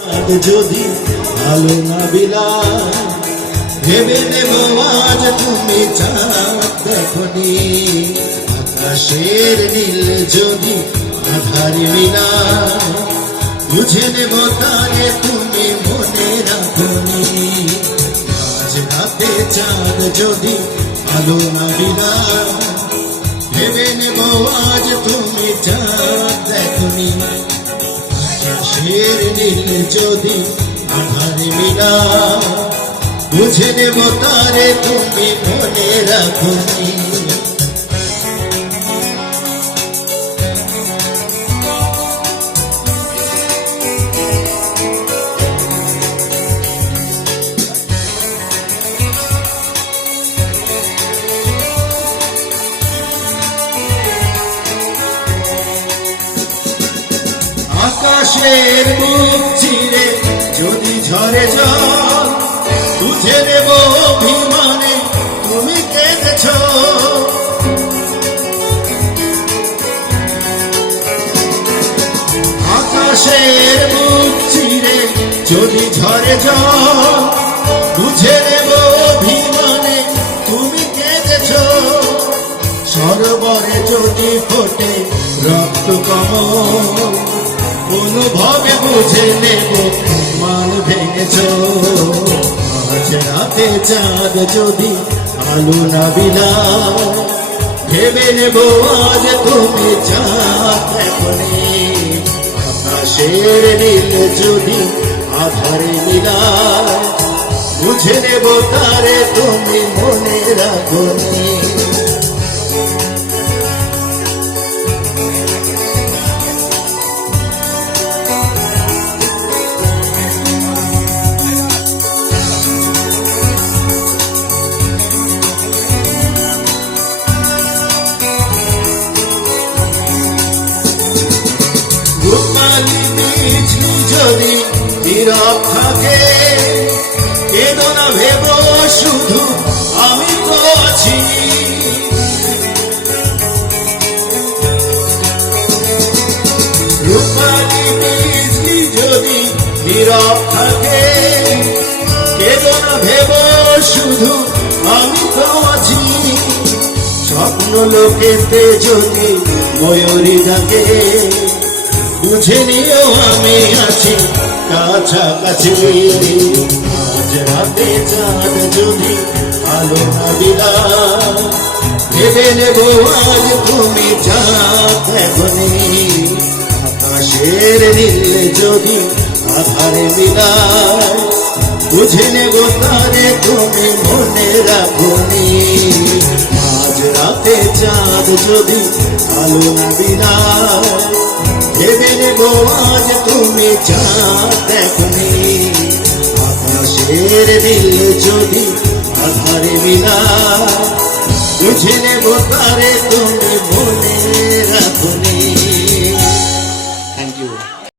যদি ভালো না বিলায় ভেবে নেব আজ তুমি চাঁদ দেখনি আকাশের নীল যদি আধার মিলায় বুঝে নেব তারে তুমি মনে রাখনি আজ রাতে চাঁদ যদি ভালো না বিলায় ভেবে নেব আজ তুমি চাঁদ দেখনি আকাশের নীল যদি আধার মিলায় বুঝে নেব তারে তুমি মনে রাখনি আকাশের মুখ চিরে যদি ঝরে জল বুঝে নেব অভিমানে তুমি কেঁদেছ আকাশের মুখ চিরে যদি ঝরে জল বুঝে নেব অভিমানে তুমি কেঁদেছ সরোবরে যদি ফোটে রক্ত কমল অনুভবে বুঝে নেব মান ভেঙেছ আজ রাতে চাঁদ যদি আলো না বিলায় ভেবে নেব আজ তুমি চাঁদ দেখনি আকাশের নীল যদি আধারে মিলায় বুঝে নেব তারে তুমি মনে রাখনি যদি নীরব থাকে কেঁদো না ভেব শুধু আমি তো আছি রূপালী বিজলি যদি নীরব থাকে কেঁদো না ভেব শুধু আমি তো আছি স্বপ্ন লোকেতে যদি ময়ূরী ডাকে বুঝে নিও আমি আছি কাছাকাছি আজ রাতে চাঁদ যদি আলো না বিলায় ভেবে নেব আজ তুমি চাঁদ দেখনি আকাশের নীল যদি আধারে মিলায় বুঝে নেব তারে তুমি মনে রাখনি আজ রাতে চাঁদ যদি আলো না বিলায় ভেবে নেব আজ তুমি চাঁদ দেখনি আকাশের নীল যদি আধারে মিলায় বুঝে নেব তারে